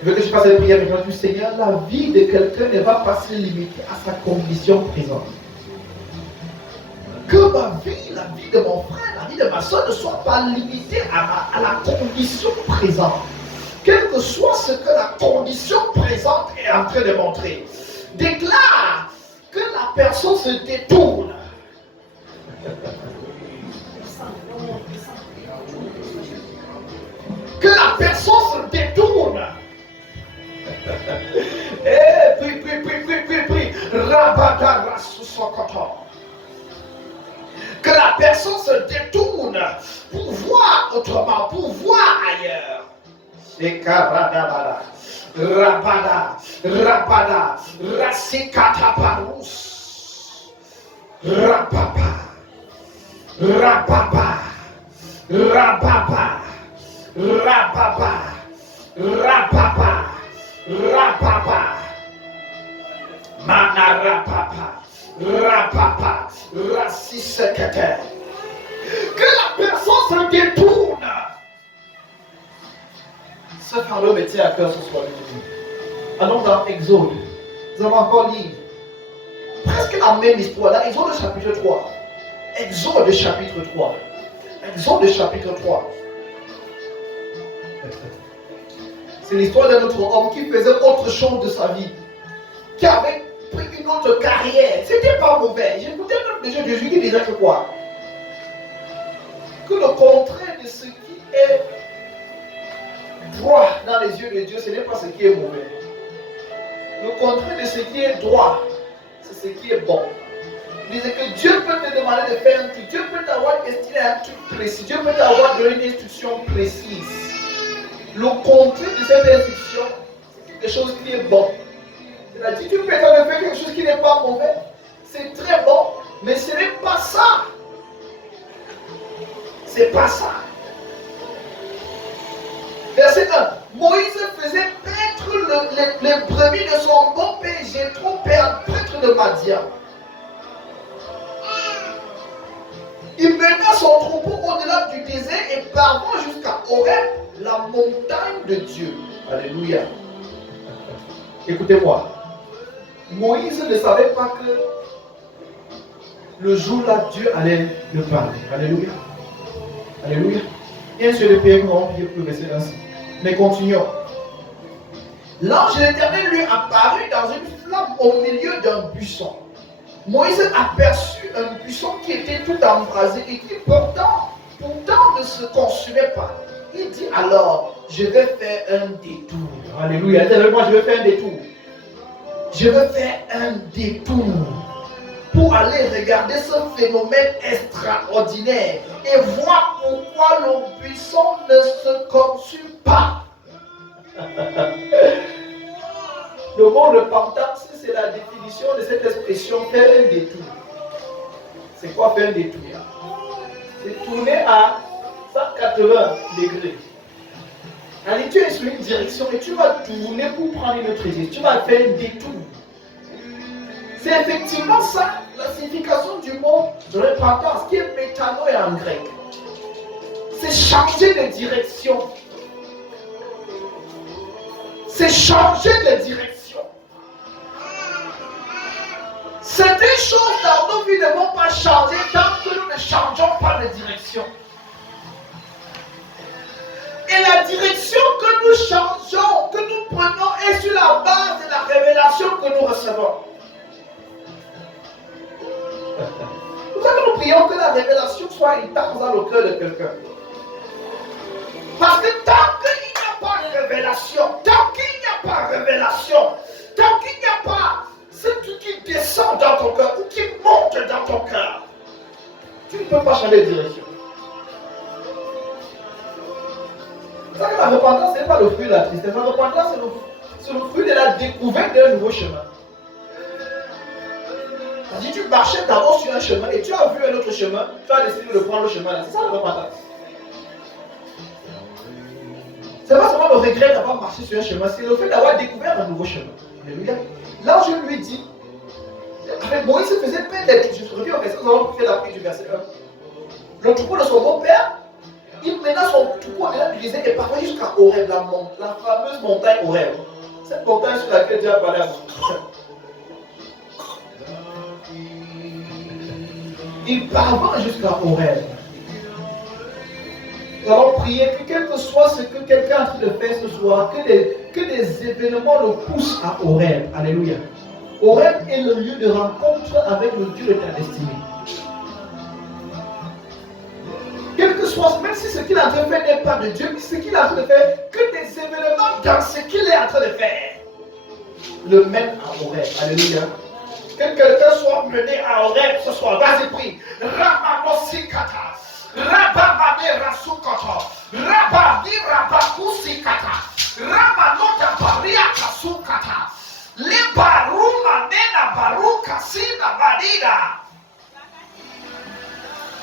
Je veux que je fasse une prière maintenant du Seigneur. La vie de quelqu'un ne va pas se limiter à sa condition présente. Que ma vie, la vie de mon frère, la vie de ma soeur ne soit pas limitée à la condition présente. Quel que soit ce que la condition présente est en train de montrer. Déclare que la personne se détourne. Que la personne se détourne. Prie. Rabadara sous son coton. Que la personne se détourne pour voir autrement, pour voir ailleurs. Rabada, Rasikataparus, Rapapa, Manarapapa, Rapapa, Rassisekete. Que la personne se détourne. Ce fardeau me tient à cœur ce soir. Allons dans Exode. Nous allons encore lire presque la même histoire. Dans Exode chapitre 3. Exode chapitre 3. Exode chapitre 3. C'est l'histoire d'un autre homme qui faisait autre chose de sa vie. Qui avait pris une autre carrière. C'était pas mauvais. J'écoutais même déjà Jésus qui disait que quoi? Que le contraire de ce qui est droit dans les yeux de Dieu, ce n'est pas ce qui est mauvais. Le contraire de ce qui est droit, c'est ce qui est bon. Il disait que Dieu peut te demander de faire un truc. Dieu peut t'avoir destiné à un truc précis. Dieu peut t'avoir donné une instruction précise. Le contraire de cette instruction, c'est quelque chose qui est bon. C'est-à-dire que tu peux faire quelque chose qui n'est pas mauvais. C'est très bon, mais ce n'est pas ça. C'est pas ça. Verset 1. Moïse faisait paître les brebis de son bon-père Jéthro, père prêtre de Madian. Il mena son troupeau au-delà du désert et parvint jusqu'à Horeb, la montagne de Dieu. Alléluia. Écoutez-moi. Moïse ne savait pas que le jour-là, Dieu allait le parler. Alléluia. Alléluia. Et un seul Père, nous allons prier pour le verset ainsi. Mais continuons. L'ange de l'Éternel lui apparut dans une flamme au milieu d'un buisson. Moïse aperçut un buisson qui était tout embrasé et qui pourtant ne se consumait pas. Il dit alors, je vais faire un détour. Alléluia. Moi, je vais faire un détour. Je vais faire un détour pour aller regarder ce phénomène extraordinaire et voir pourquoi le buisson ne se consume pas. Le mot repentance, c'est la définition de cette expression faire un détour. C'est quoi faire un détour? C'est tourner à 180 degrés. Allez, tu es sur une direction et tu vas tourner pour prendre une autre direction. Tu vas faire un détour. C'est effectivement ça, la signification du mot de repentance, qui est métanoï en grec. C'est changer de direction. C'est changer de direction. Certaines choses dans nos vies ne vont pas changer tant que nous ne changeons pas de direction. Et la direction que nous changeons, que nous prenons, est sur la base de la révélation que nous recevons. Nous nous prions que la révélation soit intense dans le cœur de quelqu'un. Parce que tant qu'il n'y a pas de révélation, tant qu'il n'y a pas de révélation, tant qu'il n'y a pas ce truc qui descend dans ton cœur ou qui monte dans ton cœur, tu ne peux pas changer de direction. C'est ça que la repentance, ce n'est pas le fruit de la tristesse. La repentance, c'est le fruit de la découverte d'un nouveau chemin. C'est-à-dire, tu marchais d'abord sur un chemin et tu as vu un autre chemin, tu as décidé de prendre le chemin là. C'est ça la repentance. Ce n'est pas seulement le regret d'avoir marché sur un chemin, c'est le fait d'avoir découvert un nouveau chemin. Alléluia. Là, je lui dis, avec Moïse se faisait peine d'être. Je reviens au verset, nous allons faire la prière du verset 1. Le troupeau de son beau-père Il mena son troupeau au-delà du désert et parvint jusqu'à Horeb, la fameuse montagne Horeb. Cette montagne sur laquelle Dieu a parlé à Moïse. Il parvint jusqu'à Horeb. Nous allons prier que quel que soit ce que quelqu'un est en train de faire ce soir, que des événements le poussent à Horeb. Alléluia. Horeb est le lieu de rencontre avec le Dieu de ta destinée. Quel que soit, même si ce qu'il est en train de faire n'est pas de Dieu, ce qu'il est en train de faire, que des événements dans ce qu'il est en train de faire le mènent à Horeb. Alléluia. Que quelqu'un soit mené à Horeb ce soir. Vas-y, prie. Ramamosikata. Rababane Rasukoto. Rabadi Rabakusikata. Ramanota Bariaka Sukata. Libaruma Nena Baruka Sina Badida.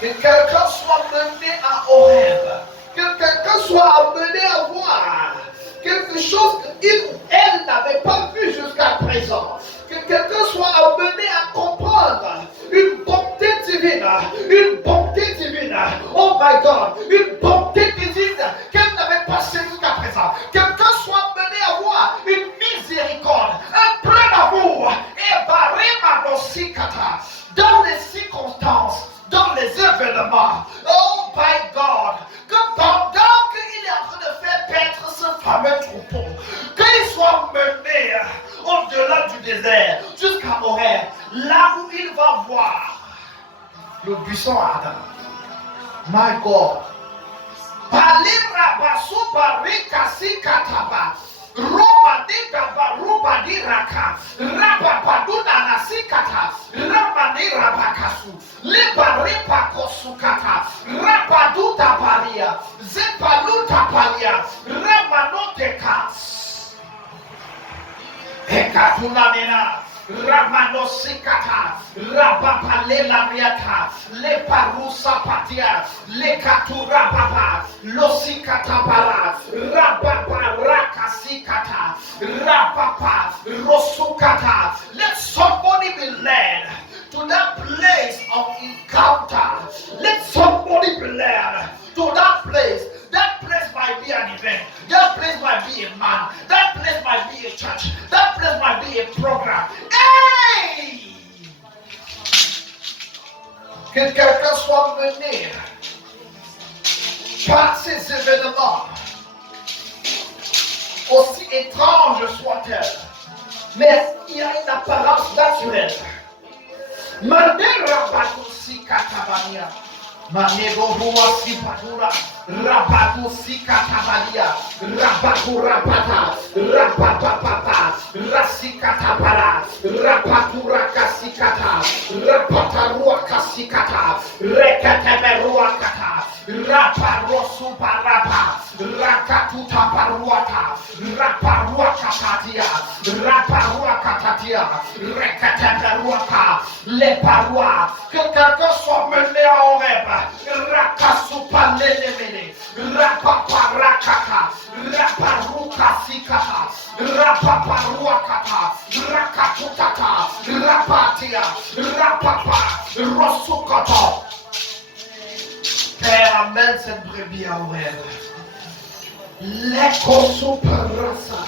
Que quelqu'un soit mené à Horeb. Que quelqu'un soit amené à voir quelque chose qu'il ou elle n'avait pas vu jusqu'à présent. Que quelqu'un soit amené à comprendre une bonté divine. Une bonté divine. Oh my God. Une bonté divine qu'elle n'avait pas saisie jusqu'à présent. Quelqu'un soit amené à voir une miséricorde. Un plein d'amour. Et barima nosikata. Dans les circonstances. Dans les événements. Oh my God. Que pendant qu'il est en train de faire paître ce fameux troupeau, qu'il soit mené au-delà du désert, jusqu'à Horeb, là où il va voir le buisson ardent. My God. Palira basu barika sikataba. Romadika barubadi raka. Rababaduna nasikata. Ramani rabakasu. Libaripa kosukata. Rabaduta baria. Zepaluta palia. Ramanoteka. Ekatuna mena. Ramanosikata, Rabapalela Riata, Le Parusa Patia, Le Katura Baba, Losikata Bara, Rabapa Rakasikata, Rabapa Rosukata. Let somebody be led to that place of encounter. Let somebody be led to that place. That place might be an event. That place might be a man. That place might be a church. That place might be a program. Hey! Que quelqu'un soit mené par ces événements, aussi étranges soient-elles, mais il y a une apparence naturelle. Manera bakusi katabania. Manego huwa sipatura. Rabatu sikatabalia. Rabatu rapata. Rapapapapa. Rasikatapara. Rapatura kasikata. Rapatarua kasikata. Reketeberua kata. Raparosu parapa. Rakatuta paruata. Raparua katatia. Raparua katatia. Reketeberuaka. Les parois. Que quelqu'un soit mené à Horeb. Rakasupa lelemene. Rapapa rakata. Raparuka sikata. Rapaparuakata. Rakatutata. Rapatia. Rapapa. Rosukoto. Père, amène cette brebis à Horeb. Lekosuparasa.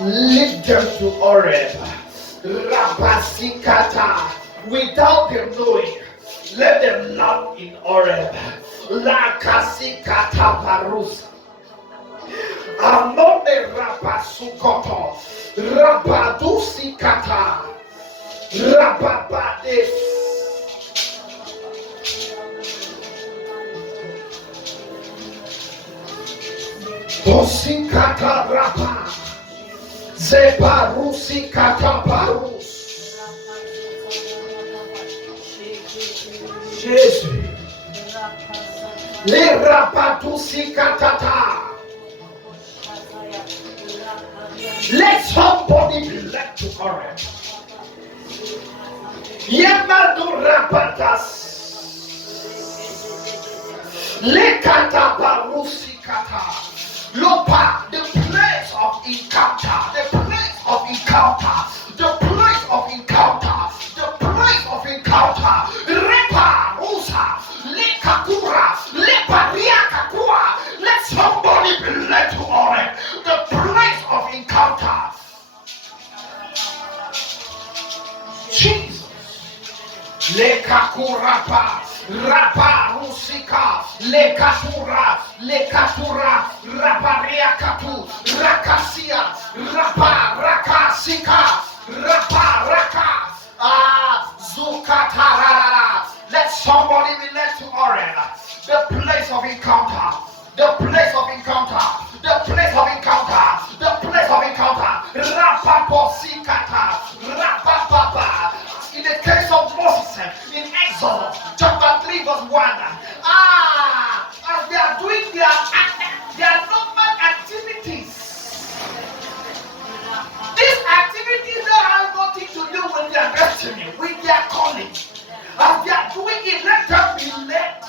Lead them to Horeb. Rabasikata. Without them knowing, let them land in Horeb. La kasikata parusa. Amone rabasukoto. Rabadusikata. Rababades. Osikata raba. Zebarusikata parus. Jésus. Les rapatusikatata. Let somebody be led to Horeb. Yemadu rapatas. Le katabarusikata. Lopa, the place of encounter, the place of encounter, the place of encounter, the place of encounter. Repa, Usa, Le Kakura, Le Pariaka. Le kakurapa, rapa rusika, le katura, raparia katu, rakasia, rapa rakasika, rapa raka, zukatarara. Let somebody be led to Oren, the place of encounter, the place of encounter, the place of encounter, the place of encounter. Rapaposikata, rapapapa. In the case of Moses in Exodus chapter 3 verse 1, as they are doing their normal activities, these activities that have nothing to do with their destiny, with their calling. As they are doing it, let them be led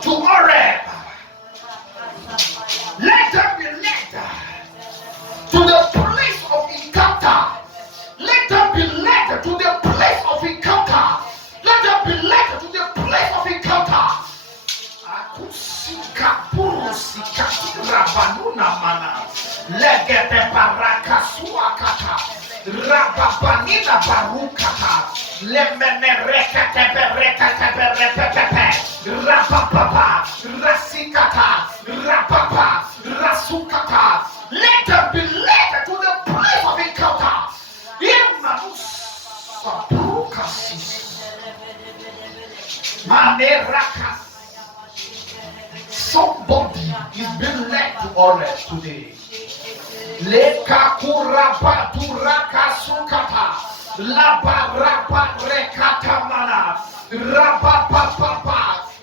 to Horeb. Let them be led to the place of encounter. Let them be led to the place of encounter. Let them be led to the place of encounter. Akusika purusika rabanuna mana. Legete baraka suakata. Rababanina barukata. Lemene rekete berekete berepepepe. Rabababa. Rasikata. Rababa. Rasukata. Let them be led to the place of encounter. Somebody is being led to Horeb today. La barapa rekata mana. Rabapapa.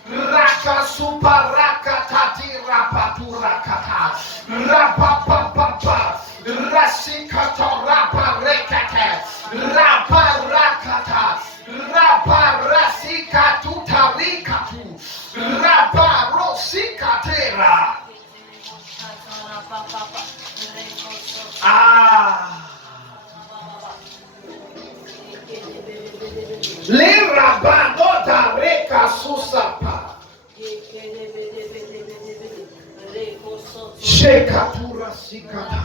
Raka super rakata di rapatura kata. Rabapapa. Rasikata rapa rekata. Rapa rakata. Rapa rasikatu tarikatu. Rapa rosikatera. Le rabano da reka susapa. Shekatura sikata.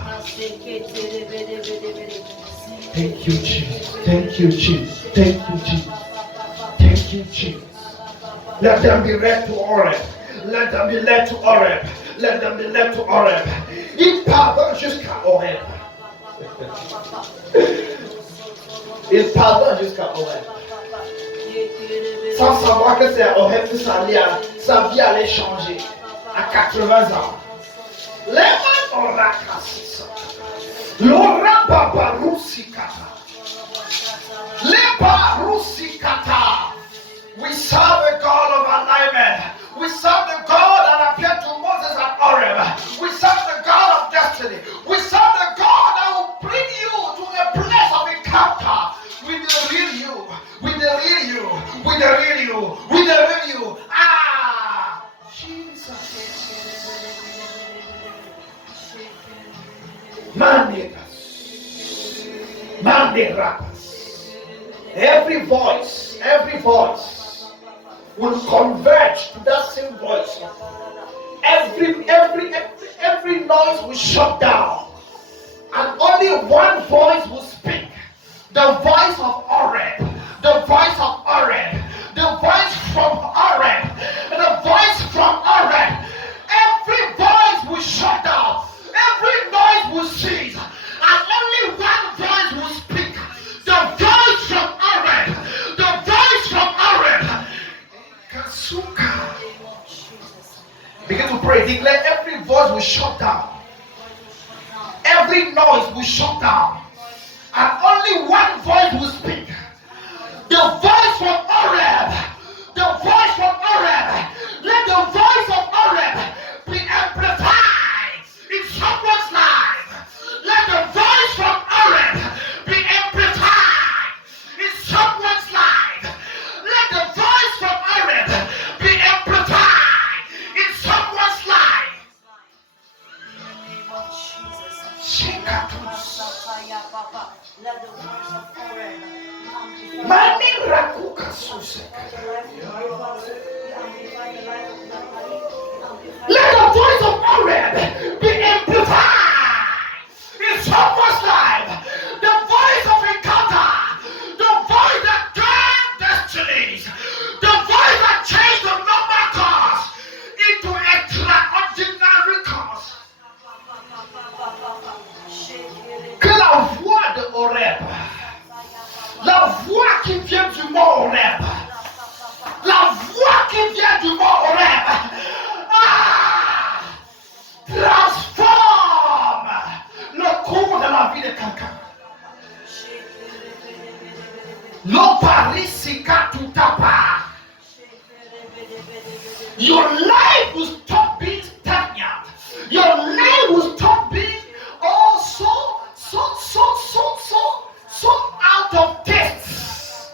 Thank you, Jesus. Thank you, Jesus. Thank you, Jesus. Thank you, Jesus. Let them be led to Horeb. Let them be led to Horeb. Let them be led to Horeb. Ils parviennent jusqu'à Horeb. Ils parviennent jusqu'à Horeb. Sans savoir que c'est à Horeb que sa vie allait changer à 80 ans. Les mains ont racassé. L'ora babarusikata. Les barusikata. We serve a God of alignment. We serve the God that appeared to Moses at Horeb. We serve the God of destiny. We serve the God that will bring you to a place of encounter with the real you, with the real you, with the real you, with the real you. Jesus. Mandiras. Every voice will converge to that same voice. Every noise will shut down, and only one voice will speak. The voice of Horeb, the voice of Horeb, the voice from Horeb, the voice from Horeb. Every voice will shut down, every noise will cease, and only one voice will speak. The voice from Horeb, the voice from Horeb. Kasuka. Begin to pray. Declare every voice will shut down. Every noise will shut down. And only one voice will speak. The voice from Horeb. The voice from Horeb. Let the voice of Horeb be amplified in someone's life. Let the voice from Horeb be amplified in someone's life. Let the voice from Horeb be amplified in someone's life. Let the voice of Horeb be amplified in someone's life. The voice of encounter, the Horeb. La voix qui vient du mont Horeb. La voix qui vient du mont Horeb. Transforme le cours de la vie de quelqu'un. L'oparisika tutapa. Your life will stop being stagnant. Your life will stop being so out of taste.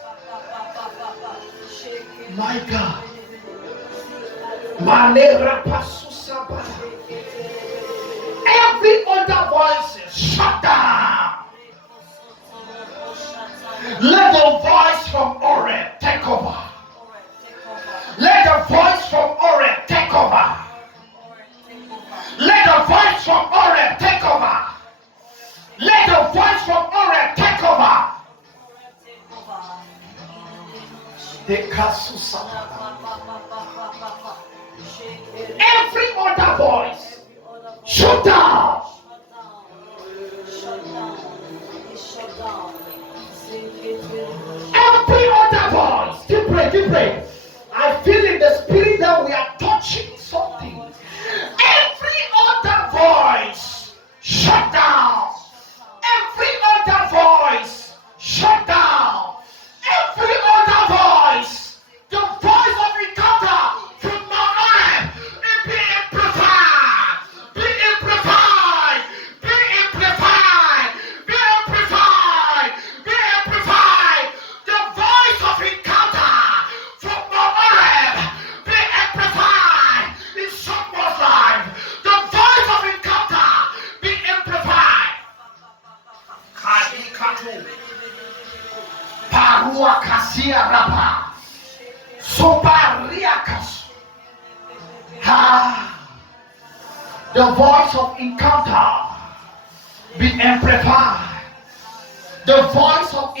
My God. Every other voice is shut down. Let the voice from Horeb take over. Let the voice from Horeb take over. Let the voice from Horeb take over. Let the voice from Horeb take over. Every other voice, shut down. Every other voice, keep praying. I feel in the spirit that we are touching something. Every other voice, shut down. Every other voice, shut down. Every other voice, the voice of encounter from my life, be amplified, be amplified, be amplified, be amplified, be amplified. The voice of encounter from my life, be amplified in someone's life. The voice of encounter, be amplified. Parua kasia rapa, sopariakas. The voice of encounter be amplified. The voice of